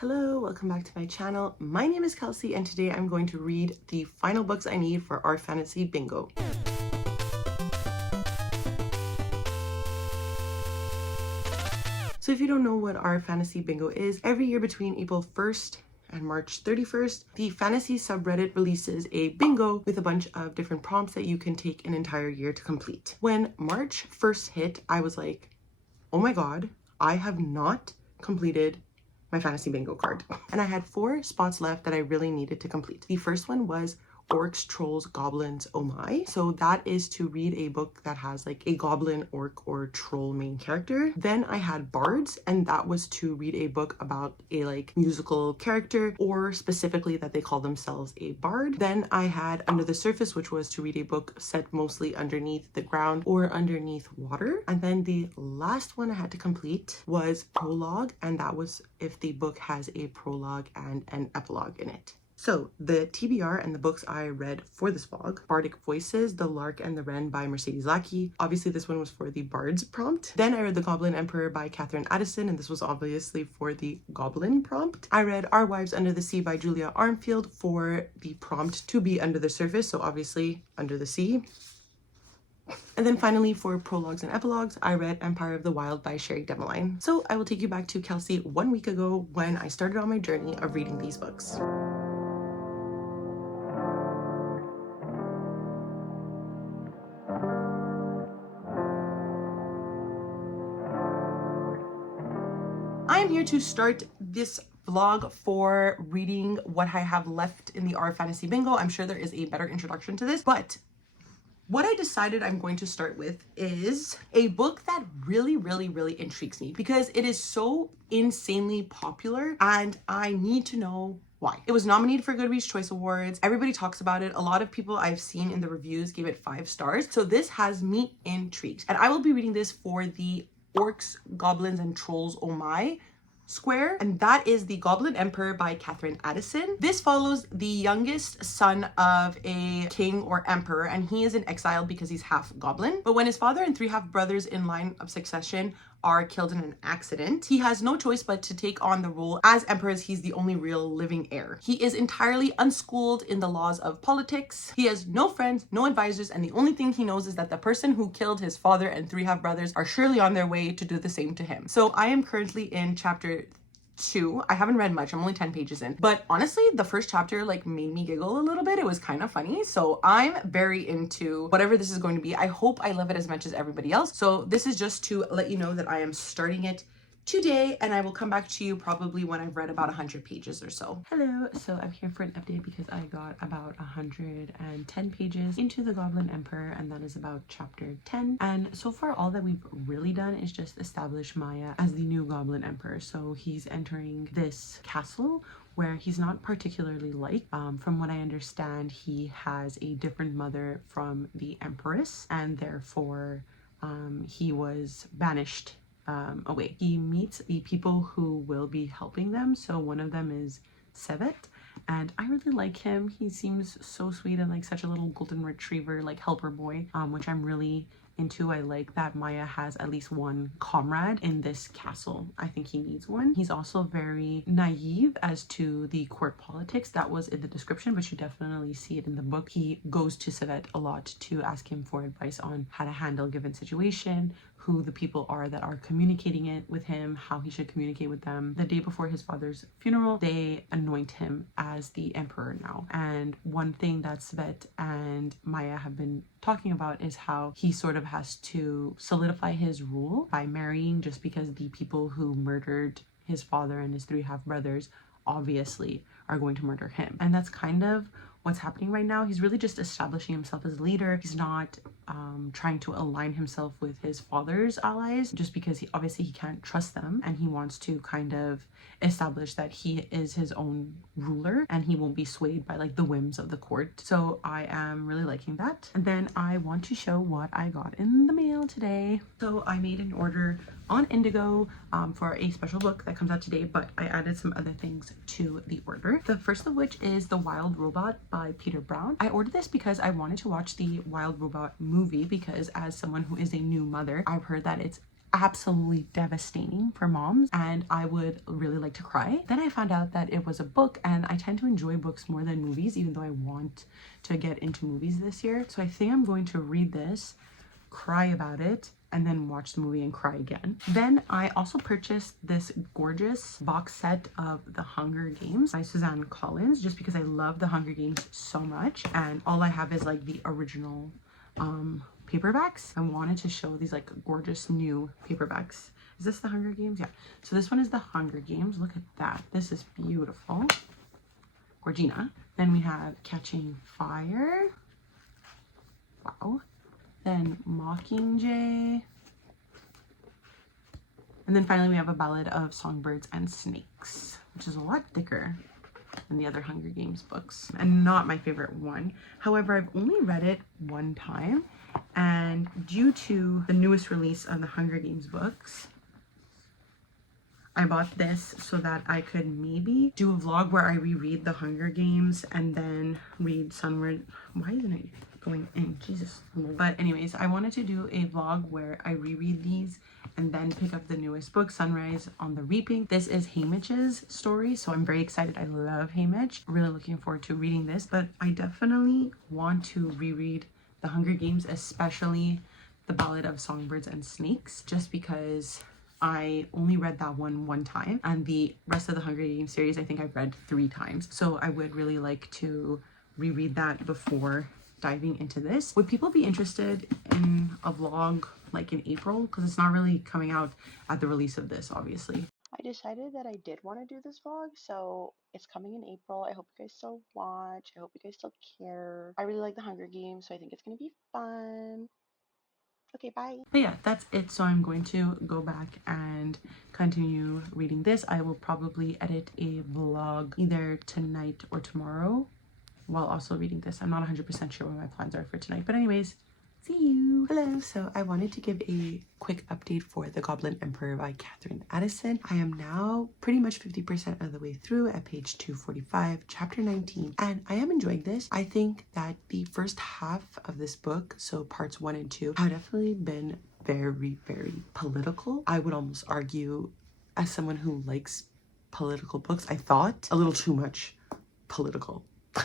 Hello, welcome back to my channel. My name is Kelsey and today I'm going to read the final books I need for our fantasy bingo. So if you don't know what our fantasy bingo is, every year between April 1st and March 31st, the fantasy subreddit releases a bingo with a bunch of different prompts that you can take an entire year to complete. When March 1st hit, I was like, oh my god, I have not completed my fantasy bingo card. And I had 4 spots left that I really needed to complete. The first one was Orcs, Trolls, Goblins, Oh My. So that is to read a book that has like a goblin, orc, or troll main character. Then I had Bards, and that was to read a book about a like musical character, or specifically that they call themselves a bard. Then I had Under the Surface, which was to read a book set mostly underneath the ground or underneath water. And then the last one I had to complete was Prologue, and that was if the book has a prologue and an epilogue in it. So the TBR and the books I read for this vlog: Bardic Voices, The Lark and the Wren by Mercedes Lackey. Obviously this one was for the Bards prompt. Then I read The Goblin Emperor by Catherine Addison, and this was obviously for the Goblin prompt. I read Our Wives Under the Sea by Julia Armfield for the prompt to be under the surface, so obviously under the sea. And then finally, for prologues and epilogues, I read Empire of the Wild by Sherry Demeline. So I will take you back to Kelsey 1 week ago when I started on my journey of reading these books. I am here to start this vlog for reading what I have left in the Our Fantasy Bingo. I'm sure there is a better introduction to this, but what I decided I'm going to start with is a book that really intrigues me because it is so insanely popular and I need to know why. It was nominated for Goodreads Choice Awards. Everybody talks about it. A lot of people I've seen in the reviews gave it 5 stars. So this has me intrigued. And I will be reading this for the Orcs, Goblins, and Trolls Oh My square, and that is The Goblin Emperor by Catherine Addison. This follows the youngest son of a king or emperor, and he is in exile because he's half goblin. But when his father and 3 half-brothers in line of succession are killed in an accident, he has no choice but to take on the role as emperor, as he's the only real living heir. He is entirely unschooled in the laws of politics. He has no friends, no advisors, and the only thing he knows is that the person who killed his father and 3 half-brothers are surely on their way to do the same to him. So I am currently in chapter 2. I haven't read much. I'm only 10 pages in. But honestly, the first chapter like made me giggle a little bit. It was kind of funny. So I'm very into whatever this is going to be. I hope I love it as much as everybody else. So this is just to let you know that I am starting it today, and I will come back to you probably when I've read about 100 pages or so. Hello, so I'm here for an update because I got about 110 pages into The Goblin Emperor, and that is about chapter 10. And so far all that we've really done is just establish Maya as the new Goblin Emperor. So he's entering this castle where he's not particularly liked. From what I understand, he has a different mother from the Empress, and therefore he was banished away. He meets the people who will be helping them. So one of them is Sevet, and I really like him. He seems so sweet and like such a little golden retriever, like helper boy, which I'm really into. I like that Maya has at least one comrade in this castle. I think he needs one. He's also very naive as to the court politics. That was in the description, but you definitely see it in the book. He goes to Sevet a lot to ask him for advice on how to handle a given situation, who the people are that are communicating it with him, how he should communicate with them. The day before his father's funeral, they anoint him as the emperor now. And one thing that Svet and Maya have been talking about is how he sort of has to solidify his rule by marrying, just because the people who murdered his father and his 3 half-brothers obviously are going to murder him. And that's kind of what's happening right now. He's really just establishing himself as a leader. He's not trying to align himself with his father's allies, just because he can't trust them, and he wants to kind of establish that he is his own ruler and he won't be swayed by like the whims of the court. So I am really liking that. And then I want to show what I got in the mail today. So I made an order on Indigo for a special book that comes out today, but I added some other things to the order. The first of which is The Wild Robot by Peter Brown. I ordered this because I wanted to watch the Wild Robot movie, because as someone who is a new mother, I've heard that it's absolutely devastating for moms and I would really like to cry. Then I found out that it was a book, and I tend to enjoy books more than movies, even though I want to get into movies this year. So I think I'm going to read this, cry about it, and then watch the movie and cry again. Then I also purchased this gorgeous box set of The Hunger Games by Suzanne Collins, just because I love The Hunger Games so much, and all I have is like the original paperbacks. I wanted to show these like gorgeous new paperbacks. Is this The Hunger Games? Yeah. So this one is The Hunger Games. Look at that. This is beautiful. Gorgina. Then we have Catching Fire. Wow. Then Mockingjay. And then finally we have A Ballad of Songbirds and Snakes, which is a lot thicker than the other Hunger Games books and not my favorite one. However, I've only read it one time, and due to the newest release of the Hunger Games books, I bought this so that I could maybe do a vlog where I reread the Hunger Games and then read Sunward. Why isn't it going in? Jesus. But anyways, I wanted to do a vlog where I reread these and then pick up the newest book, Sunrise on the Reaping. This is Haymitch's story, so I'm very excited. I love Haymitch. Really looking forward to reading this, but I definitely want to reread the Hunger Games, especially The Ballad of Songbirds and Snakes, just because I only read that one time, and the rest of the Hunger Games series I think I've read 3 times. So I would really like to reread that before diving into this. Would people be interested in a vlog like in April? Because it's not really coming out at the release of this, obviously. I decided that I did want to do this vlog, so it's coming in April. I hope you guys still watch. I hope you guys still care. I really like the Hunger Games, so I think it's going to be fun. Okay, bye. But yeah, that's it. So I'm going to go back and continue reading this. I will probably edit a vlog either tonight or tomorrow while also reading this. I'm not 100% sure what my plans are for tonight. But anyways, see you. Hello. So I wanted to give a quick update for The Goblin Emperor by Catherine Addison. I am now pretty much 50% of the way through at page 245, chapter 19, and I am enjoying this. I think that the first half of this book, so parts 1 and 2, have definitely been very, very political. I would almost argue, as someone who likes political books, I thought a little too much political.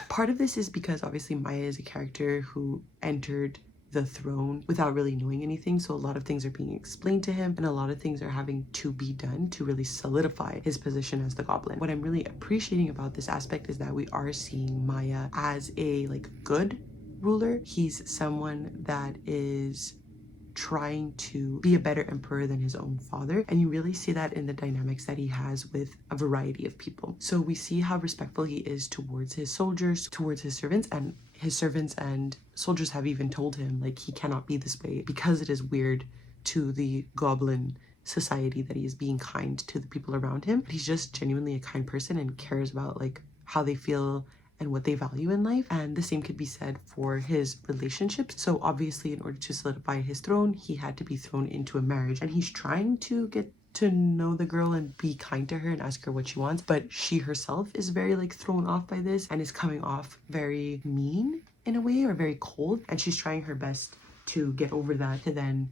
Part of this is because obviously Maya is a character who entered the throne without really knowing anything, so a lot of things are being explained to him and a lot of things are having to be done to really solidify his position as the goblin. What I'm really appreciating about this aspect is that we are seeing Maya as a like good ruler. He's someone that is trying to be a better emperor than his own father, and you really see that in the dynamics that he has with a variety of people. So we see how respectful he is towards his soldiers, towards his servants, and his servants and soldiers have even told him like he cannot be this way because it is weird to the goblin society that he is being kind to the people around him. But he's just genuinely a kind person and cares about like how they feel and what they value in life. And the same could be said for his relationships. So obviously, in order to solidify his throne, he had to be thrown into a marriage, and he's trying to get to know the girl and be kind to her and ask her what she wants, but she herself is very like thrown off by this and is coming off very mean in a way, or very cold, and she's trying her best to get over that to then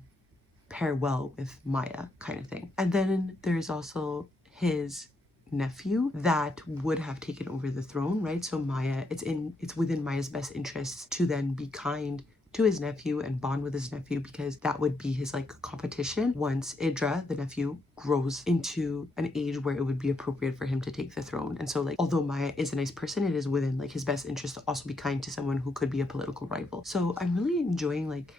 pair well with Maya, kind of thing. And then there's also his nephew that would have taken over the throne, right? So Maya, it's within Maya's best interests to then be kind to his nephew and bond with his nephew, because that would be his like competition once Idra, the nephew, grows into an age where it would be appropriate for him to take the throne. And so like, although Maya is a nice person, it is within like his best interest to also be kind to someone who could be a political rival. So I'm really enjoying like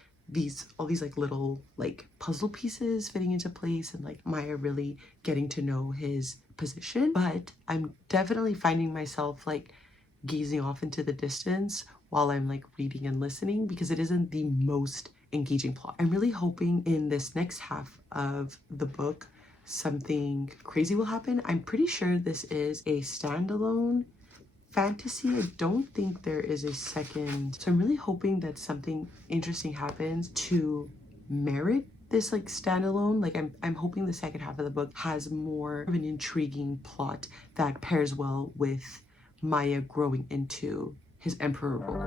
all these like little like puzzle pieces fitting into place, and like Maya really getting to know his position. But I'm definitely finding myself like gazing off into the distance while I'm like reading and listening, because it isn't the most engaging plot. I'm really hoping in this next half of the book something crazy will happen. I'm pretty sure this is a standalone fantasy. I don't think there is a second, so I'm really hoping that something interesting happens to merit this like standalone. Like I'm hoping the second half of the book has more of an intriguing plot that pairs well with Maya growing into his emperor role.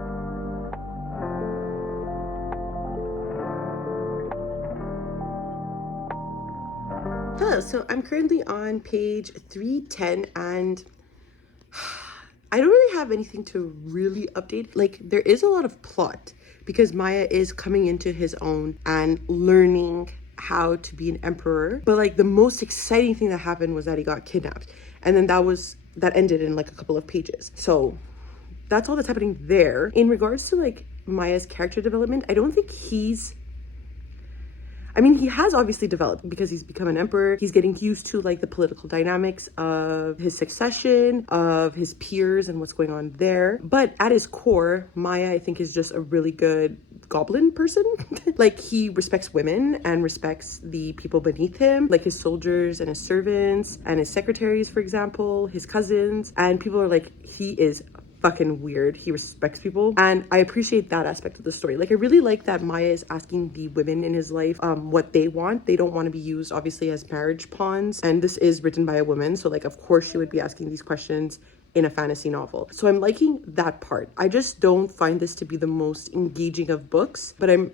So I'm currently on page 310 and I don't really have anything to really update. Like, there is a lot of plot because Maya is coming into his own and learning how to be an emperor. But like the most exciting thing that happened was that he got kidnapped. And then that ended in like a couple of pages. So that's all that's happening there. In regards to like Maya's character development, I don't think he has obviously developed because he's become an emperor. He's getting used to like the political dynamics of his succession, of his peers and what's going on there. But at his core, Maya, I think, is just a really good goblin person. Like, he respects women and respects the people beneath him, like his soldiers and his servants and his secretaries, for example, his cousins. And people are like, he is fucking weird. He respects people, and I appreciate that aspect of the story. Like, I really like that Maya is asking the women in his life what they want. They don't want to be used obviously as marriage pawns, and this is written by a woman, so like of course she would be asking these questions in a fantasy novel. So I'm liking that part. I just don't find this to be the most engaging of books, but I'm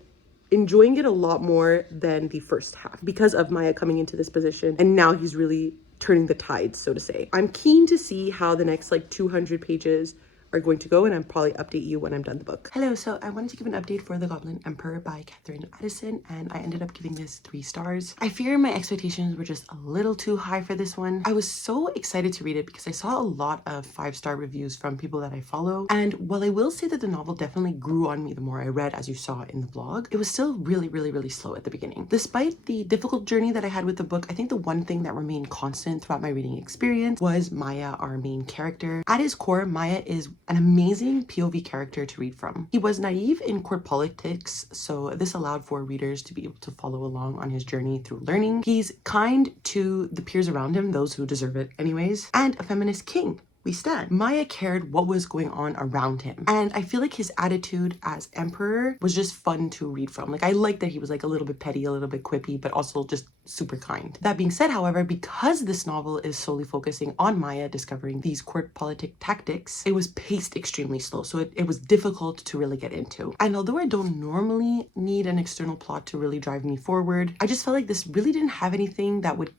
enjoying it a lot more than the first half because of Maya coming into this position, and now he's really turning the tides, so to say. I'm keen to see how the next like 200 pages are going to go, and I'll probably update you when I'm done the book. Hello, so I wanted to give an update for The Goblin Emperor by Catherine Addison, and I ended up giving this 3 stars. I fear my expectations were just a little too high for this one. I was so excited to read it because I saw a lot of 5-star reviews from people that I follow, and while I will say that the novel definitely grew on me the more I read, as you saw in the vlog, it was still really slow at the beginning. Despite the difficult journey that I had with the book, I think the one thing that remained constant throughout my reading experience was Maya, our main character. At his core, Maya is an amazing POV character to read from. He was naive in court politics, so this allowed for readers to be able to follow along on his journey through learning. He's kind to the peers around him, those who deserve it anyways, and a feminist king. We stand. Maya cared what was going on around him, and I feel like his attitude as emperor was just fun to read from. Like, I like that he was like a little bit petty, a little bit quippy, but also just super kind. That being said, however, because this novel is solely focusing on Maya discovering these court politic tactics, it was paced extremely slow, so it was difficult to really get into. And although I don't normally need an external plot to really drive me forward, I just felt like this really didn't have anything that would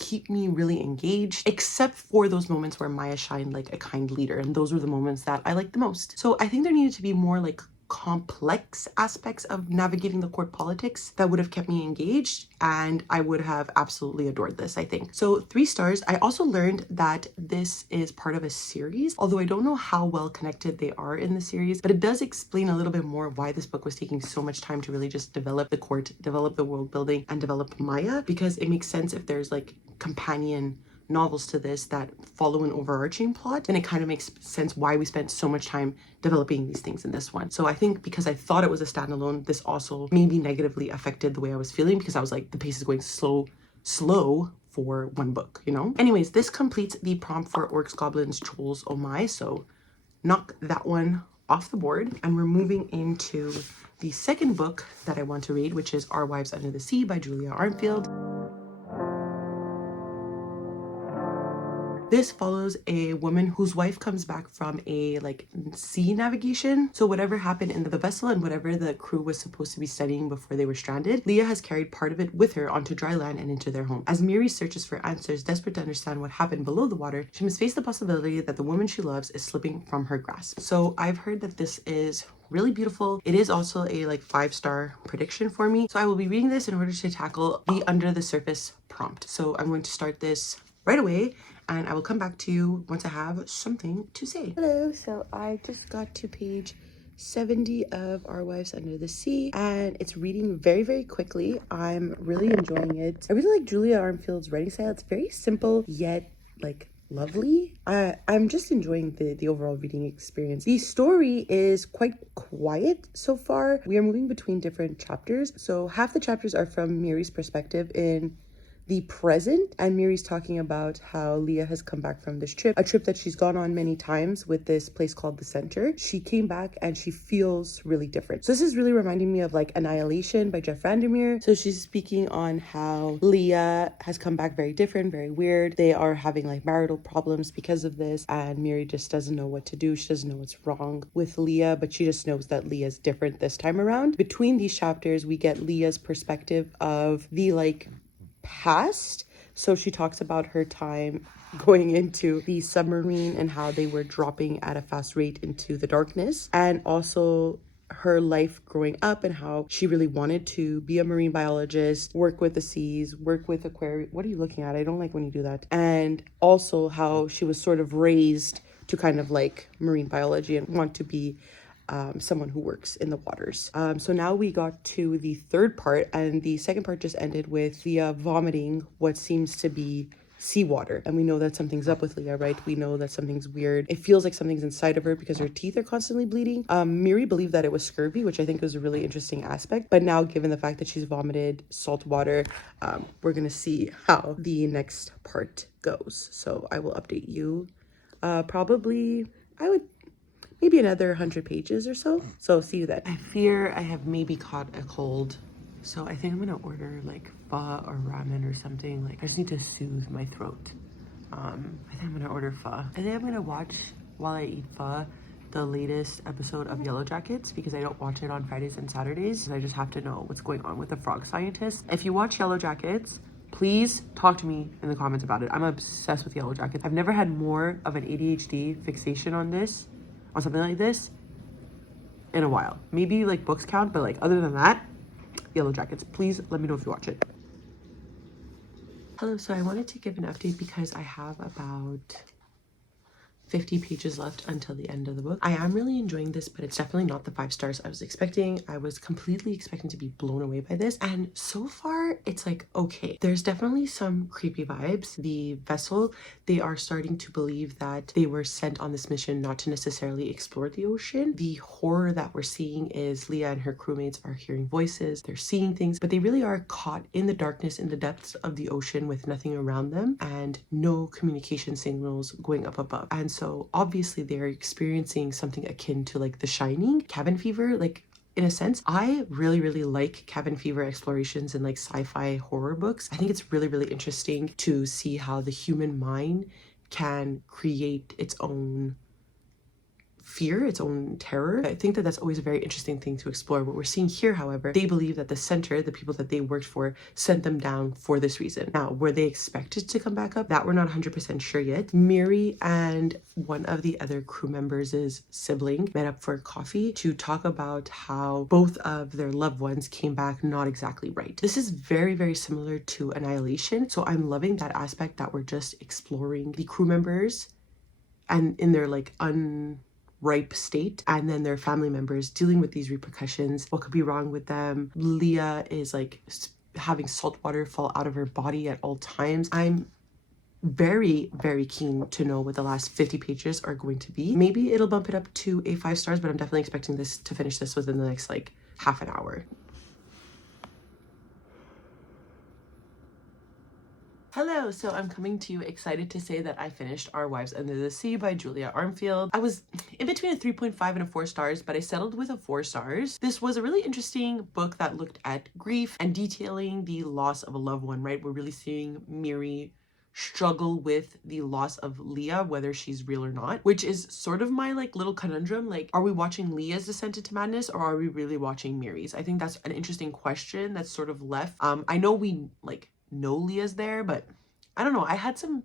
keep me really engaged, except for those moments where Maya shined like a kind leader, and those were the moments that I liked the most. So I think there needed to be more like complex aspects of navigating the court politics that would have kept me engaged, and I would have absolutely adored this, I think. So 3 stars. I also learned that this is part of a series, although I don't know how well connected they are in the series, but it does explain a little bit more why this book was taking so much time to really just develop the court, develop the world building, and develop Maya, because it makes sense if there's like companion novels to this that follow an overarching plot, then it kind of makes sense why we spent so much time developing these things in this one. So I think because I thought it was a standalone, this also maybe negatively affected the way I was feeling, because I was like, the pace is going slow for one book, you know? Anyways, this completes the prompt for Orcs, Goblins, Trolls, Oh My, so knock that one off the board, and we're moving into the second book that I want to read, which is Our Wives Under the Sea by Julia Armfield. This follows a woman whose wife comes back from a like sea navigation. So whatever happened in the vessel and whatever the crew was supposed to be studying before they were stranded, Leah has carried part of it with her onto dry land and into their home. As Miri searches for answers, desperate to understand what happened below the water, she must face the possibility that the woman she loves is slipping from her grasp. So I've heard that this is really beautiful. It is also a like 5-star prediction for me. So I will be reading this in order to tackle the under the surface prompt. So I'm going to start this right away, and I will come back to you once I have something to say. Hello, so I just got to page 70 of Our Wives Under the Sea, and it's reading very quickly. I'm really enjoying it. I really like Julia Armfield's writing style. It's very simple yet like lovely. I'm just enjoying the overall reading experience. The story is quite quiet so far. We are moving between different chapters. So half the chapters are from Miri's perspective in the present, and Miri's talking about how Leah has come back from this trip, a trip that she's gone on many times with this place called the Center. She came back and she feels really different. So this is really reminding me of like Annihilation by Jeff Vandermeer. So she's speaking on how Leah has come back very different, very weird. They are having like marital problems because of this, and Miri just doesn't know what to do. She doesn't know what's wrong with Leah, but she just knows that Leah's different this time around. Between these chapters, we get Leah's perspective of the like past. So she talks about her time going into the submarine and how they were dropping at a fast rate into the darkness, and also her life growing up and how she really wanted to be a marine biologist, work with the seas, work with aquarium. What are you looking at? I don't like when you do that. And also how she was sort of raised to kind of like marine biology and want to be someone who works in the waters. So now we got to the third part, and the second part just ended with Leah vomiting what seems to be seawater. And we know that something's up with Leah, right? We know that something's weird. It feels like something's inside of her because her teeth are constantly bleeding. Miri believed that it was scurvy, which I think was a really interesting aspect. But now, given the fact that she's vomited salt water, we're gonna see how the next part goes. So I will update you probably, I would maybe another 100 pages or so. So see you then. I fear I have maybe caught a cold. So I think I'm gonna order like pho or ramen or something. Like I just need to soothe my throat. I think I'm gonna order pho. I think I'm gonna watch while I eat pho the latest episode of Yellow Jackets because I don't watch it on Fridays and Saturdays. I just have to know what's going on with the frog scientist. If you watch Yellow Jackets, please talk to me in the comments about it. I'm obsessed with Yellow Jackets. I've never had more of an ADHD fixation on something like this in a while. Maybe like books count, but like other than that, Yellow Jackets. Please let me know if you watch it. Hello, so I wanted to give an update because I have about 50 pages left until the end of the book. I am really enjoying this, but it's definitely not the 5 stars I was expecting. I was completely expecting to be blown away by this, and so far it's like okay. There's definitely some creepy vibes. The vessel, they are starting to believe that they were sent on this mission not to necessarily explore the ocean. The horror that we're seeing is Leah and her crewmates are hearing voices, they're seeing things, but they really are caught in the darkness, in the depths of the ocean with nothing around them and no communication signals going up above. And so obviously they're experiencing something akin to like The Shining, cabin fever, like in a sense. I really like cabin fever explorations in like sci-fi horror books. I think it's really interesting to see how the human mind can create its own fear, its own terror. I think that that's always a very interesting thing to explore. What we're seeing here, however, they believe that the center, the people that they worked for, sent them down for this reason. Now, were they expected to come back up? That we're not 100% sure yet. Miri and one of the other crew members' sibling met up for coffee to talk about how both of their loved ones came back not exactly right. This is very similar to Annihilation. So I'm loving that aspect that we're just exploring the crew members and in their like ripe state, and then their family members dealing with these repercussions. What could be wrong with them? Leah is like having salt water fall out of her body at all times. I'm very keen to know what the last 50 pages are going to be. Maybe it'll bump it up to a 5 stars, but I'm definitely expecting this to finish this within the next like half an hour. Hello, so I'm coming to you excited to say that I finished Our Wives Under the Sea by Julia Armfield. I was in between a 3.5 and a 4 stars, but I settled with a 4 stars. This was a really interesting book that looked at grief and detailing the loss of a loved one, right? We're really seeing Miri struggle with the loss of Leah, whether she's real or not, which is sort of my like little conundrum. Like, are we watching Leah's descent into madness or are we really watching Miri's? I think that's an interesting question that's sort of left. I know we like know Leah's there, but I don't know. I had some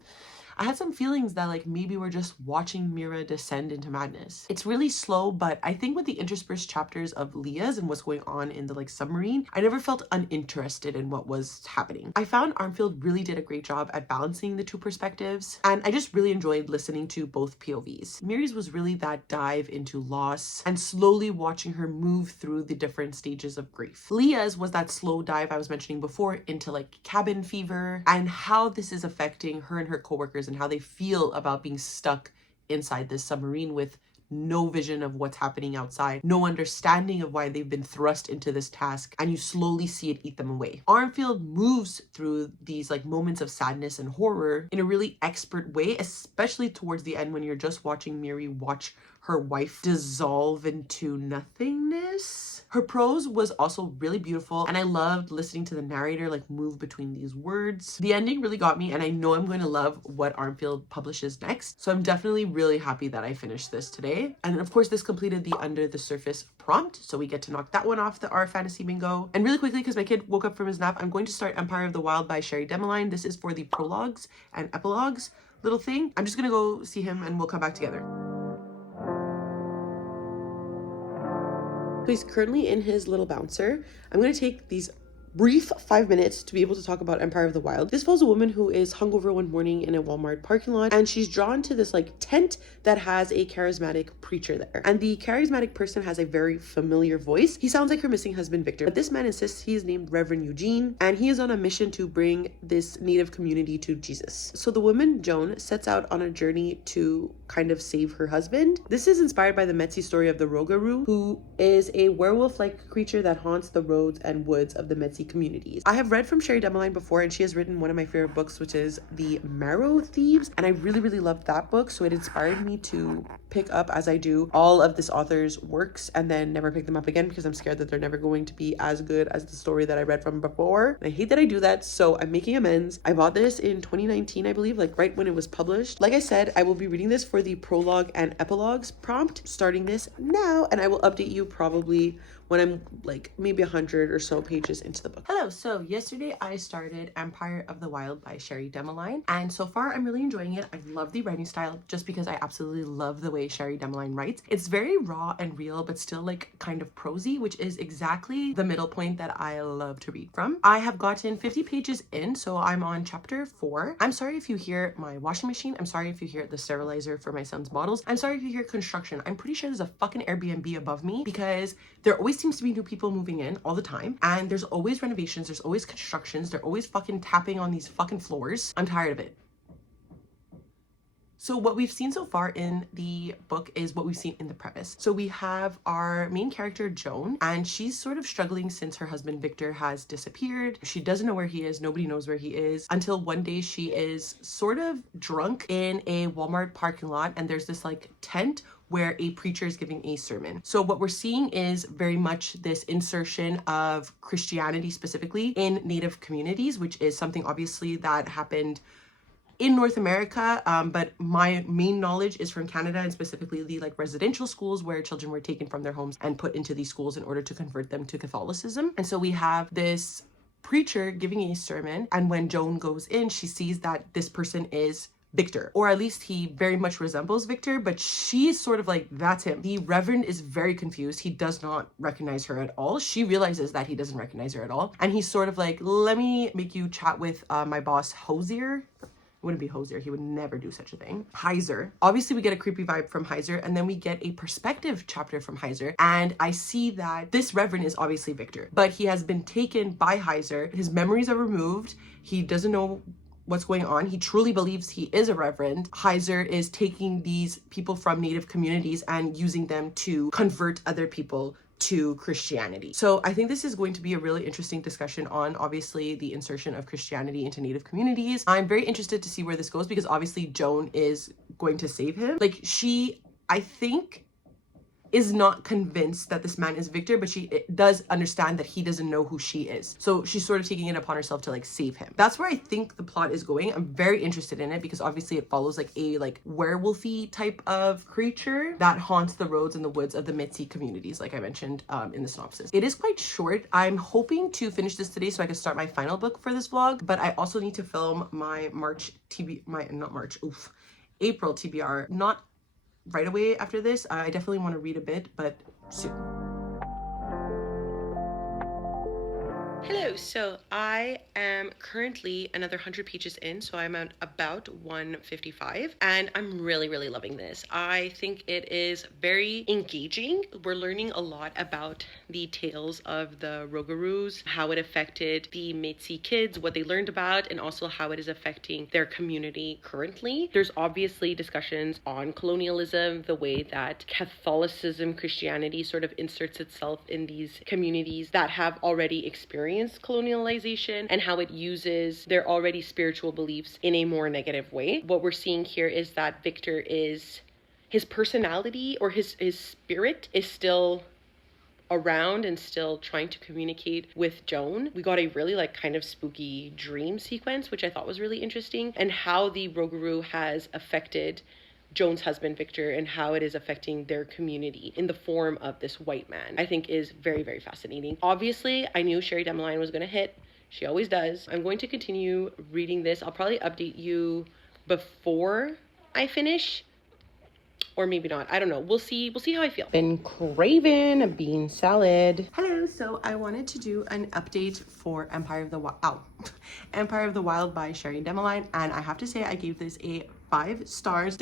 feelings that like maybe we're just watching Mira descend into madness. It's really slow, but I think with the interspersed chapters of Leah's and what's going on in the like submarine, I never felt uninterested in what was happening. I found Armfield really did a great job at balancing the two perspectives, and I just really enjoyed listening to both POVs. Miri's was really that dive into loss and slowly watching her move through the different stages of grief. Leah's was that slow dive I was mentioning before into like cabin fever and how this is affecting her and her coworkers and how they feel about being stuck inside this submarine with no vision of what's happening outside, no understanding of why they've been thrust into this task, and you slowly see it eat them away. Armfield moves through these like moments of sadness and horror in a really expert way, especially towards the end when you're just watching Miri watch her wife dissolve into nothingness. Her prose was also really beautiful, and I loved listening to the narrator like move between these words. The ending really got me, and I know I'm going to love what Armfield publishes next. So I'm definitely really happy that I finished this today. And of course, this completed the Under the Surface prompt, so we get to knock that one off the R Fantasy Bingo. And really quickly, because my kid woke up from his nap, I'm going to start Empire of the Wild by Sherry Demeline. This is for the prologues and epilogues little thing. I'm just gonna go see him and we'll come back together. So he's currently in his little bouncer. I'm gonna take these brief 5 minutes to be able to talk about Empire of the Wild. This follows a woman who is hungover one morning in a Walmart parking lot, and she's drawn to this like tent that has a charismatic preacher there. And the charismatic person has a very familiar voice. He sounds like her missing husband, Victor. But this man insists he is named Reverend Eugene, and he is on a mission to bring this native community to Jesus. So the woman, Joan, sets out on a journey to kind of save her husband. This is inspired by the Metsi story of the Rougarou, who is a werewolf-like creature that haunts the roads and woods of the Metsi communities. I have read from Sherry Demeline before, and she has written one of my favorite books, which is The Marrow Thieves, and I really loved that book, so it inspired me to pick up, as I do, all of this author's works and then never pick them up again because I'm scared that they're never going to be as good as the story that I read from before. And I hate that I do that, so I'm making amends. I bought this in 2019, I believe, like right when it was published. Like I said, I will be reading this for the prologue and epilogues prompt, starting this now, and I will update you probably when I'm like maybe 100 or so pages into the book. Hello, so yesterday I started Empire of the Wild by Sherry Demeline, and so far I'm really enjoying it. I love the writing style just because I absolutely love the way Sherry Demeline writes. It's very raw and real, but still like kind of prosy, which is exactly the middle point that I love to read from. I have gotten 50 pages in, so I'm on chapter 4. I'm sorry if you hear my washing machine. I'm sorry if you hear the sterilizer for my son's bottles. I'm sorry if you hear construction. I'm pretty sure there's a fucking Airbnb above me because there always seems to be new people moving in all the time, and there's always renovations, there's always constructions, they're always fucking tapping on these fucking floors. I'm tired of it. So what we've seen so far in the book is what we've seen in the preface. So we have our main character, Joan, and she's sort of struggling since her husband, Victor, has disappeared. She doesn't know where he is. Nobody knows where he is until one day she is sort of drunk in a Walmart parking lot, and there's this like tent where a preacher is giving a sermon. So what we're seeing is very much this insertion of Christianity specifically in Native communities, which is something obviously that happened in North America, but my main knowledge is from Canada, and specifically the like residential schools where children were taken from their homes and put into these schools in order to convert them to Catholicism. And so we have this preacher giving a sermon, and when Joan goes in, she sees that this person is Victor, or at least he very much resembles Victor, but she's sort of like, that's him. The Reverend is very confused. He does not recognize her at all. She realizes that he doesn't recognize her at all, and he's sort of like, let me make you chat with my boss Hosier. It wouldn't be Hosier, he would never do such a thing. Heiser. Obviously we get a creepy vibe from Heiser, and then we get a perspective chapter from Heiser, and I see that this Reverend is obviously Victor, but he has been taken by Heiser. His memories are removed. He doesn't know what's going on. He truly believes he is a reverend. Heiser is taking these people from Native communities and using them to convert other people to Christianity. So I think this is going to be a really interesting discussion on obviously the insertion of Christianity into Native communities. I'm very interested to see where this goes because obviously Joan is going to save him. Like she, I think, is not convinced that this man is Victor, but she does understand that he doesn't know who she is. So she's sort of taking it upon herself to like save him. That's where I think the plot is going. I'm very interested in it because obviously it follows like a like werewolfy type of creature that haunts the roads and the woods of the Metsi communities, like I mentioned in the synopsis. It is quite short. I'm hoping to finish this today so I can start my final book for this vlog, but I also need to film my April TBR, not right away after this. I definitely want to read a bit, but soon. Hello, so I am currently another 100 pages in, so I'm at about 155, and I'm really loving this. I think it is very engaging. We're learning a lot about the tales of the Rougarous, how it affected the Metsi kids, what they learned about, and also how it is affecting their community currently. There's obviously discussions on colonialism, the way that Catholicism, Christianity sort of inserts itself in these communities that have already experienced colonialization, and how it uses their already spiritual beliefs in a more negative way. What we're seeing here is that Victor is his personality or his spirit is still around and still trying to communicate with Joan. We got a really like kind of spooky dream sequence, which I thought was really interesting, and how the Rougarou has affected Joan's husband Victor and how it is affecting their community in the form of this white man, I think is very, very fascinating. Obviously, I knew Sherry Demeline was going to hit. She always does. I'm going to continue reading this. I'll probably update you before I finish, or maybe not. I don't know. We'll see how I feel. Been craving a bean salad. Hello, so I wanted to do an update for Empire of the Wild by Sherry Demeline, and I have to say I gave this a 5 stars.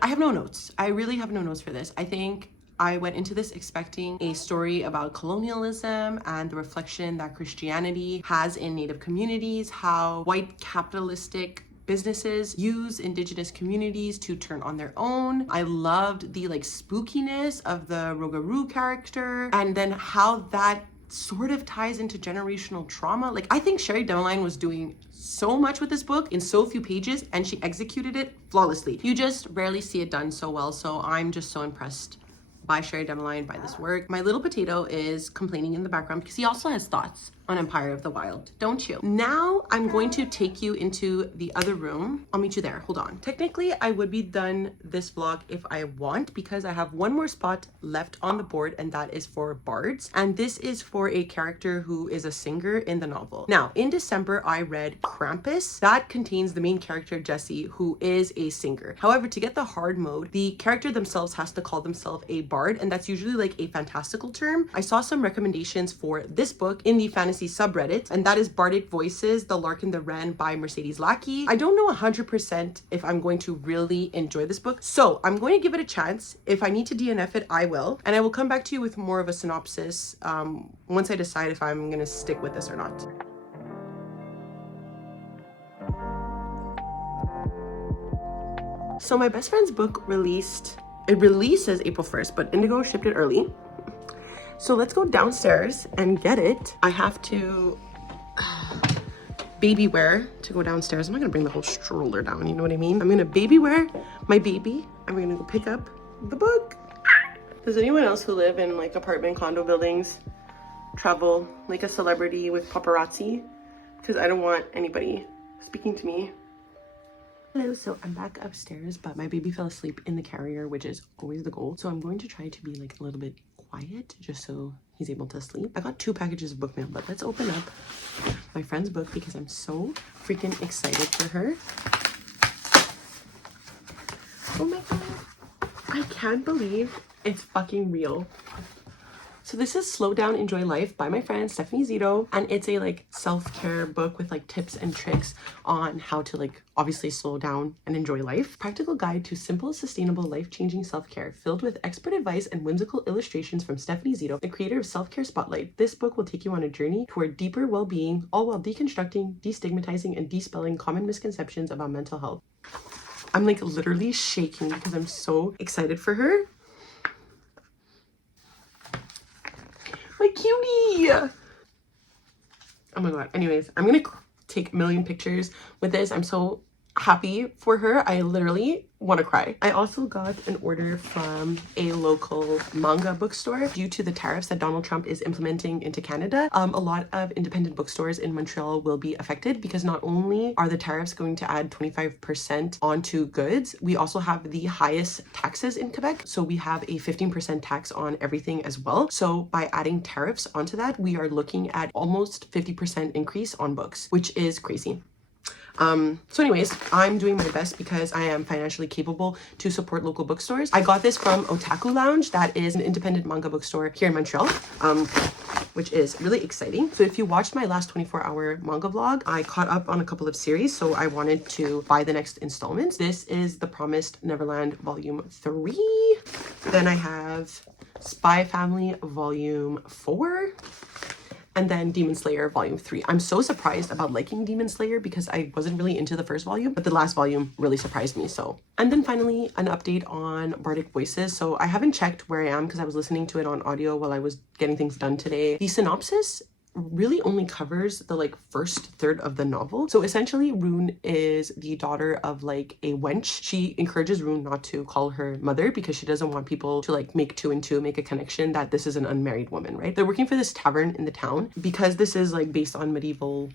I have no notes. I really have no notes for this. I think I went into this expecting a story about colonialism and the reflection that Christianity has in Native communities, how white capitalistic businesses use Indigenous communities to turn on their own. I loved the like spookiness of the Rougarou character, and then how that sort of ties into generational trauma. Like, I think Sherry Demeline was doing so much with this book in so few pages, and she executed it flawlessly. You just rarely see it done so well, so I'm just so impressed by Sherry Demeline, by this work. My little potato is complaining in the background because he also has thoughts on Empire of the Wild, don't you? Now I'm going to take you into the other room. I'll meet you there, hold on. Technically, I would be done this vlog if I want, because I have one more spot left on the board, and that is for bards. And this is for a character who is a singer in the novel. Now, in December, I read Krampus. That contains the main character, Jesse, who is a singer. However, to get the hard mode, the character themselves has to call themselves a bard, and that's usually like a fantastical term. I saw some recommendations for this book in the fantasy subreddit, and that is Bardic Voices, The Lark and the Wren by Mercedes Lackey. I don't know 100% if I'm going to really enjoy this book, so I'm going to give it a chance. If I need to DNF it, I will, and I will come back to you with more of a synopsis once I decide if I'm gonna stick with this or not. So my best friend's book releases April 1st, but Indigo shipped it early. So let's go downstairs and get it. I have to baby wear to go downstairs. I'm not gonna bring the whole stroller down, you know what I mean? I'm gonna baby wear my baby, and we're gonna go pick up the book. Does anyone else who live in like apartment condo buildings travel like a celebrity with paparazzi? Because I don't want anybody speaking to me. Hello, so I'm back upstairs, but my baby fell asleep in the carrier, which is always the goal. So I'm going to try to be like a little bit quiet just so he's able to sleep. I got 2 packages of book mail, but let's open up my friend's book because I'm so freaking excited for her. Oh my god, I can't believe it's fucking real. So this is Slow Down, Enjoy Life by my friend Stephanie Zito, and it's a like self-care book with like tips and tricks on how to like obviously slow down and enjoy life. Practical guide to simple, sustainable, life-changing self-care, filled with expert advice and whimsical illustrations from Stephanie Zito, the creator of Self-Care Spotlight. This book will take you on a journey toward deeper well-being, all while deconstructing, destigmatizing, and dispelling common misconceptions about mental health. I'm like literally shaking because I'm so excited for her. My cutie! Oh my god. Anyways, I'm gonna take a million pictures with this. I'm so happy for her. I literally want to cry. I also got an order from a local manga bookstore. Due to the tariffs that Donald Trump is implementing into Canada, a lot of independent bookstores in Montreal will be affected, because not only are the tariffs going to add 25% onto goods, we also have the highest taxes in Quebec. So we have a 15% tax on everything as well. So by adding tariffs onto that, we are looking at almost 50% increase on books, which is crazy. So anyways, I'm doing my best because I am financially capable to support local bookstores. I got this from Otaku Lounge. That is an independent manga bookstore here in Montreal, which is really exciting. So if you watched my last 24-hour manga vlog, I caught up on a couple of series, so I wanted to buy the next installments. This is The Promised Neverland Volume 3. Then I have Spy Family Volume 4. And then Demon Slayer Volume 3. I'm so surprised about liking Demon Slayer because I wasn't really into the first volume, but the last volume really surprised me. So, and then finally an update on Bardic Voices. So I haven't checked where I am because I was listening to it on audio while I was getting things done today. The synopsis really only covers the like first third of the novel. So essentially Rune is the daughter of like a wench. She encourages Rune not to call her mother because she doesn't want people to like make two and two, make a connection that this is an unmarried woman, right? They're working for this tavern in the town. Because this is like based on medieval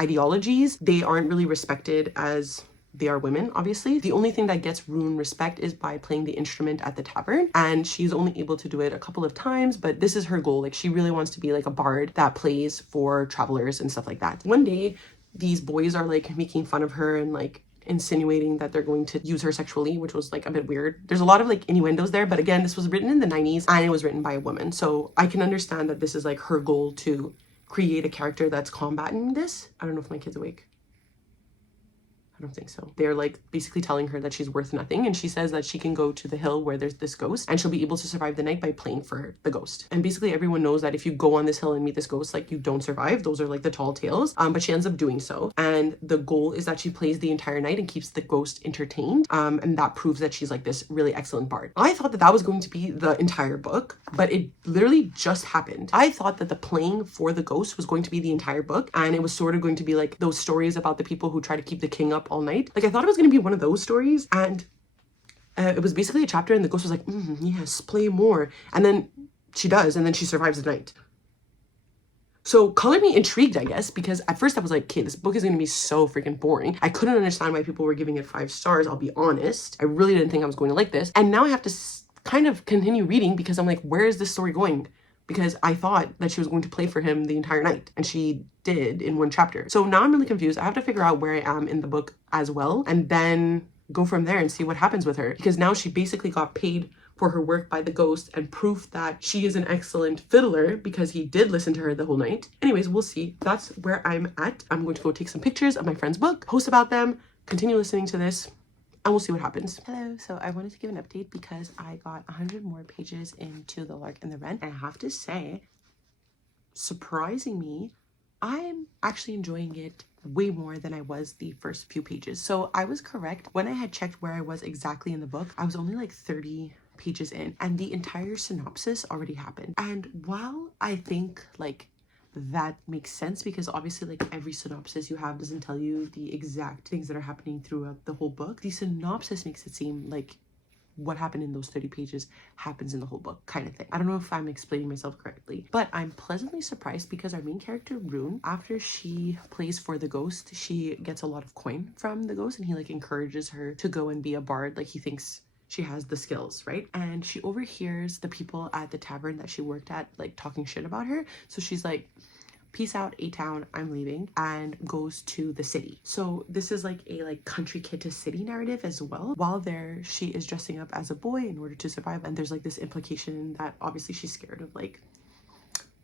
ideologies, they aren't really respected as they are women, obviously. The only thing that gets Rune respect is by playing the instrument at the tavern, and she's only able to do it a couple of times, but this is her goal. Like, she really wants to be like a bard that plays for travelers and stuff like that. One day, these boys are like making fun of her and like insinuating that they're going to use her sexually, which was like a bit weird. There's a lot of like innuendos there, but again, this was written in the 90s and it was written by a woman, so I can understand that this is like her goal to create a character that's combating this. I don't know if my kid's awake. I don't think so. They're like basically telling her that she's worth nothing, and she says that she can go to the hill where there's this ghost and she'll be able to survive the night by playing for the ghost. And basically everyone knows that if you go on this hill and meet this ghost, like, you don't survive. Those are like the tall tales. But she ends up doing so, and the goal is that she plays the entire night and keeps the ghost entertained, and that proves that she's like this really excellent bard. I thought that that was going to be the entire book, but it literally just happened. I thought that the playing for the ghost was going to be the entire book, and it was sort of going to be like those stories about the people who try to keep the king up all night. Like, I thought it was going to be one of those stories, and it was basically a chapter and the ghost was like, yes, play more, and then she does, and then she survives the night. So colored me intrigued, I guess, because at first I was like, okay, this book is going to be so freaking boring. I couldn't understand why people were giving it 5 stars, I'll be honest. I really didn't think I was going to like this, and now I have to kind of continue reading because I'm like, where is this story going? Because I thought that she was going to play for him the entire night, and she did in 1 chapter. So now I'm really confused. I have to figure out where I am in the book as well, and then go from there and see what happens with her. Because now she basically got paid for her work by the ghost and proof that she is an excellent fiddler because he did listen to her the whole night. Anyways, we'll see. That's where I'm at. I'm going to go take some pictures of my friend's book, post about them, continue listening to this, and we'll see what happens. Hello, so I wanted to give an update because I got 100 more pages into The Lark and the Wren. And I have to say, surprising me, I'm actually enjoying it way more than I was the first few pages. So I was correct. When I had checked where I was exactly in the book, I was only like 30 pages in, and the entire synopsis already happened. And while I think like that makes sense, because obviously like every synopsis you have doesn't tell you the exact things that are happening throughout the whole book, the synopsis makes it seem like what happened in those 30 pages happens in the whole book, kind of thing. I don't know if I'm explaining myself correctly, but I'm pleasantly surprised because our main character, Rune, after she plays for the ghost, she gets a lot of coin from the ghost, and he like encourages her to go and be a bard. Like, he thinks she has the skills, right? And she overhears the people at the tavern that she worked at like talking shit about her. So she's like, peace out, A-Town, I'm leaving, and goes to the city. So this is like a like country kid to city narrative as well. While there, she is dressing up as a boy in order to survive, and there's like this implication that obviously she's scared of like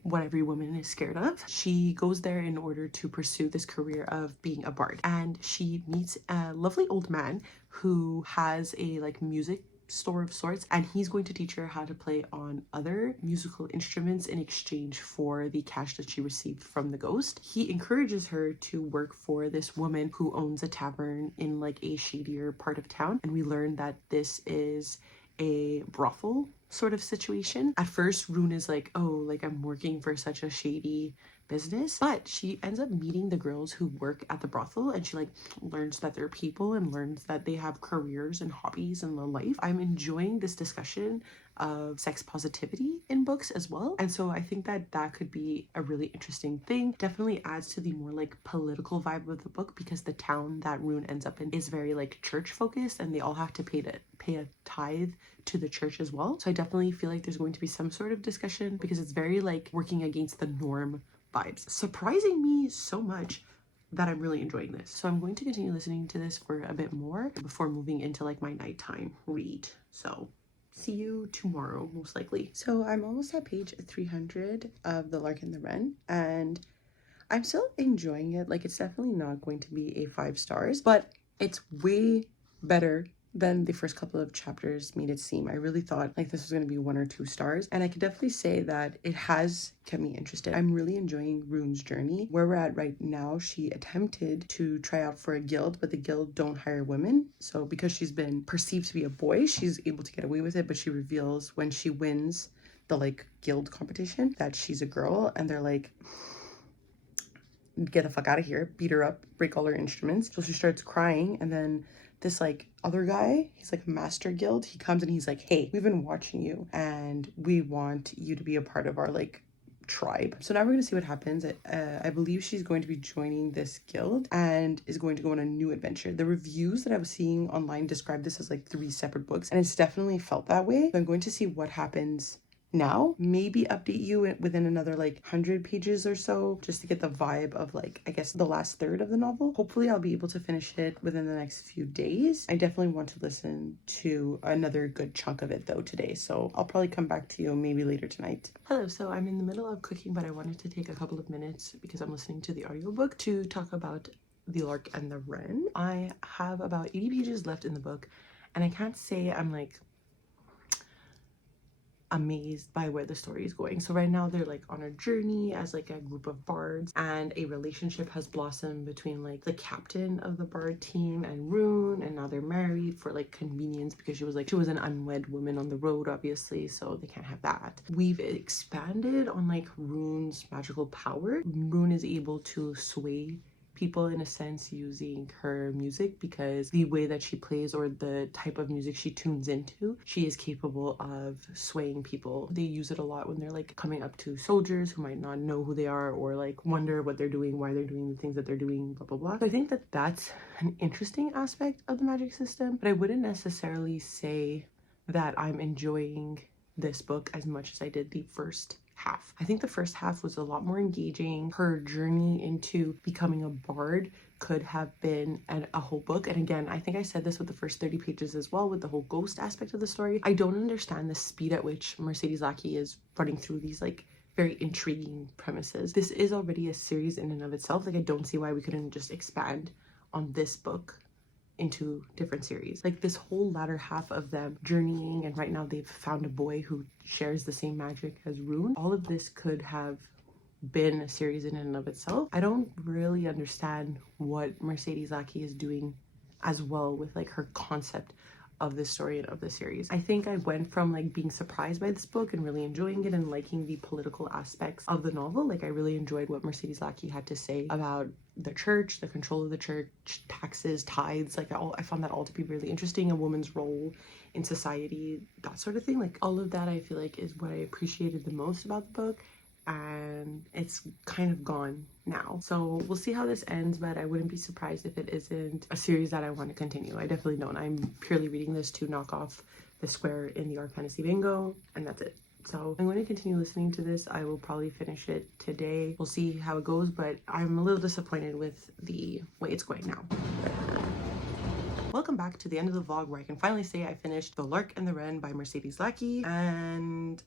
what every woman is scared of. She goes there in order to pursue this career of being a bard, and she meets a lovely old man who has a like music store of sorts, and he's going to teach her how to play on other musical instruments in exchange for the cash that she received from the ghost. He encourages her to work for this woman who owns a tavern in like a shadier part of town, and we learn that this is a brothel sort of situation. At first, Rune is like, oh, like, I'm working for such a shady business, but she ends up meeting the girls who work at the brothel, and she like learns that they're people and learns that they have careers and hobbies and a life. I'm enjoying this discussion of sex positivity in books as well, and so I think that that could be a really interesting thing. Definitely adds to the more like political vibe of the book, because the town that Rune ends up in is very like church focused, and they all have to pay a tithe to the church as well. So I definitely feel like there's going to be some sort of discussion, because it's very like working against the norm vibes, surprising me so much that I'm really enjoying this. So I'm going to continue listening to this for a bit more before moving into like my nighttime read. So see you tomorrow, most likely. So I'm almost at page 300 of The Lark and the Wren, and I'm still enjoying it. Like, it's definitely not going to be a 5 stars, but it's way better than the first couple of chapters made it seem. I really thought like this was going to be 1 or 2 stars, and I could definitely say that it has kept me interested. I'm really enjoying Rune's journey. Where we're at right now, she attempted to try out for a guild, but the guild don't hire women. So because she's been perceived to be a boy, she's able to get away with it, but she reveals when she wins the like guild competition, that she's a girl, and they're like, get the fuck out of here, beat her up, break all her instruments. So she starts crying, and then this like other guy, he's like a master guild, he comes and he's like, hey, we've been watching you and we want you to be a part of our like tribe. So now we're gonna see what happens. I believe she's going to be joining this guild and is going to go on a new adventure. The reviews that I was seeing online described this as like 3 separate books, and it's definitely felt that way. So I'm going to see what happens now, maybe update you within another like 100 pages or so, just to get the vibe of like, I guess, the last third of the novel. Hopefully I'll be able to finish it within the next few days. I definitely want to listen to another good chunk of it though today, so I'll probably come back to you maybe later tonight. Hello, so I'm in the middle of cooking, but I wanted to take a couple of minutes because I'm listening to the audiobook to talk about The Lark and the Wren. I have about 80 pages left in the book, and I can't say I'm like amazed by where the story is going. So right now they're like on a journey as like a group of bards, and a relationship has blossomed between like the captain of the bard team and Rune, and now they're married for like convenience because she was an unwed woman on the road, obviously, so they can't have that. We've expanded on like Rune's magical power. Rune is able to sway people in a sense using her music, because the way that she plays or the type of music she tunes into, she is capable of swaying people. They use it a lot when they're like coming up to soldiers who might not know who they are, or like wonder what they're doing, why they're doing the things that they're doing, blah blah blah. So I think that that's an interesting aspect of the magic system, but I wouldn't necessarily say that I'm enjoying this book as much as I did the first half. I think the first half was a lot more engaging. Her journey into becoming a bard could have been a whole book. And again, I think I said this with the first 30 pages as well, with the whole ghost aspect of the story. I don't understand the speed at which Mercedes Lackey is running through these like very intriguing premises. This is already a series in and of itself. Like, I don't see why we couldn't just expand on this book into different series. Like this whole latter half of them journeying, and right now they've found a boy who shares the same magic as Rune. All of this could have been a series in and of itself. I don't really understand what Mercedes Lackey is doing as well with like her concept of this story and of the series. I think I went from like being surprised by this book and really enjoying it and liking the political aspects of the novel. Like I really enjoyed what Mercedes Lackey had to say about the church, the control of the church, taxes, tithes. Like I found that all to be really interesting, a woman's role in society, that sort of thing. Like all of that I feel like is what I appreciated the most about the book, and it's kind of gone now. So we'll see how this ends, but I wouldn't be surprised if it isn't a series that I want to continue. I definitely don't. I'm purely reading this to knock off the square in the Art Fantasy Bingo, and that's it. So I'm going to continue listening to this. I will probably finish it today. We'll see how it goes, but I'm a little disappointed with the way it's going now. Welcome back to the end of the vlog, where I can finally say I finished The Lark and the Wren by Mercedes Lackey, and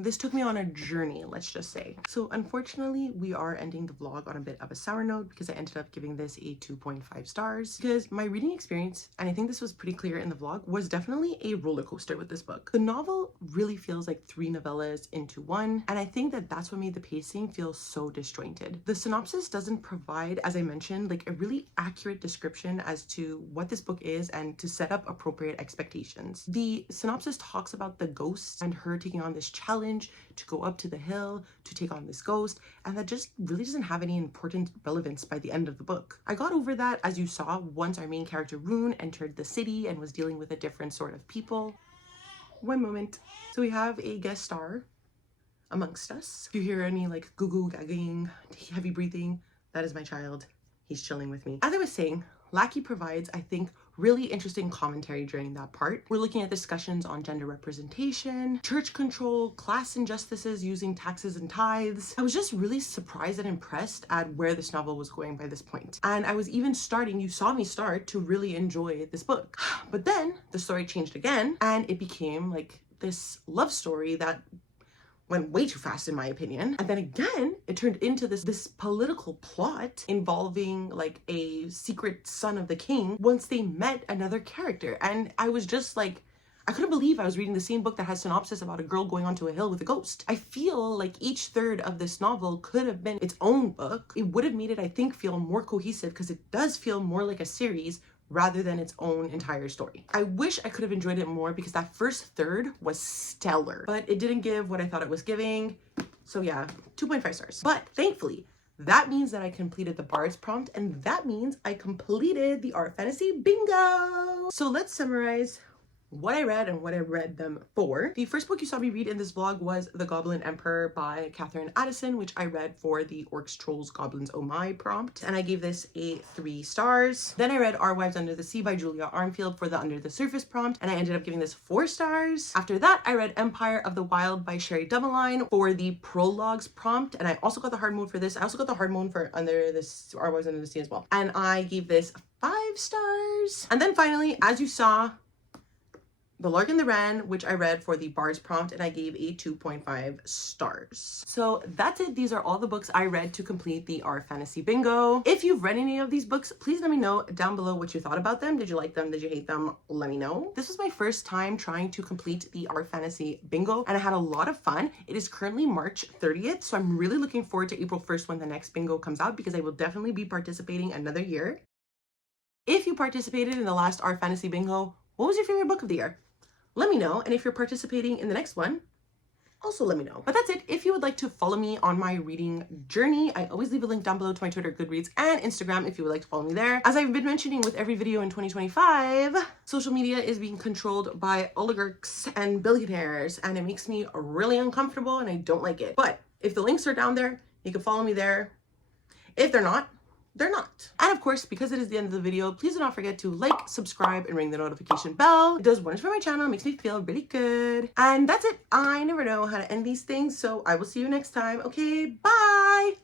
this took me on a journey, let's just say. So unfortunately, we are ending the vlog on a bit of a sour note, because I ended up giving this a 2.5 stars, because my reading experience, and I think this was pretty clear in the vlog, was definitely a roller coaster with this book. The novel really feels like 3 novellas into one, and I think that that's what made the pacing feel so disjointed. The synopsis doesn't provide, as I mentioned, like a really accurate description as to what this book is and to set up appropriate expectations. The synopsis talks about the ghost and her taking on this challenge to go up to the hill to take on this ghost, and that just really doesn't have any important relevance by the end of the book. I got over that, as you saw, once our main character Rune entered the city and was dealing with a different sort of people. One moment. So we have a guest star amongst us. If you hear any like goo goo gagging, heavy breathing, that is my child. He's chilling with me. As I was saying, Lackey provides, I think, really interesting commentary during that part. We're looking at discussions on gender representation, church control, class injustices using taxes and tithes. I was just really surprised and impressed at where this novel was going by this point. And I was even starting, you saw me start to really enjoy this book. But then the story changed again, and it became like this love story that went way too fast in my opinion. And then again, it turned into this political plot involving like a secret son of the king once they met another character. And I was just like, I couldn't believe I was reading the same book that has synopsis about a girl going onto a hill with a ghost. I feel like each third of this novel could have been its own book. It would have made it, I think, feel more cohesive, because it does feel more like a series rather than its own entire story. I wish I could have enjoyed it more because that first third was stellar, but it didn't give what I thought it was giving. So yeah, 2.5 stars. But thankfully, that means that I completed the Bard's prompt, and that means I completed the Art Fantasy Bingo. So let's summarize what I read and what I read them for. The first book you saw me read in this vlog was The Goblin Emperor by Catherine Addison, which I read for the Orcs, Trolls, Goblins, Oh My prompt, and I gave this a 3 stars. Then I read Our Wives Under the Sea by Julia Armfield for the Under the Surface prompt, and I ended up giving this 4 stars. After that, I read Empire of the Wild by Sherry Dumoulin for the Prologues prompt, and I also got the hard mode for this. I also got the hard mode for Our Wives Under the Sea as well, and I gave this 5 stars. And then finally, as you saw, The Lark and the Wren, which I read for the Bard's prompt, and I gave a 2.5 stars. So that's it. These are all the books I read to complete the Art Fantasy Bingo. If you've read any of these books, please let me know down below what you thought about them. Did you like them? Did you hate them? Let me know. This was my first time trying to complete the Art Fantasy Bingo, and I had a lot of fun. It is currently March 30th, so I'm really looking forward to April 1st when the next bingo comes out, because I will definitely be participating another year. If you participated in the last Art Fantasy Bingo, what was your favorite book of the year? Let me know, and if you're participating in the next one, also let me know. But that's it. If you would like to follow me on my reading journey, I always leave a link down below to my Twitter, Goodreads, and Instagram if you would like to follow me there. As I've been mentioning with every video in 2025, social media is being controlled by oligarchs and billionaires, and it makes me really uncomfortable, and I don't like it. But if the links are down there, you can follow me there. If they're not, they're not. And of course, because it is the end of the video, please do not forget to like, subscribe, and ring the notification bell. It does wonders for my channel, makes me feel really good. And that's it. I never know how to end these things, so I will see you next time. Okay, bye!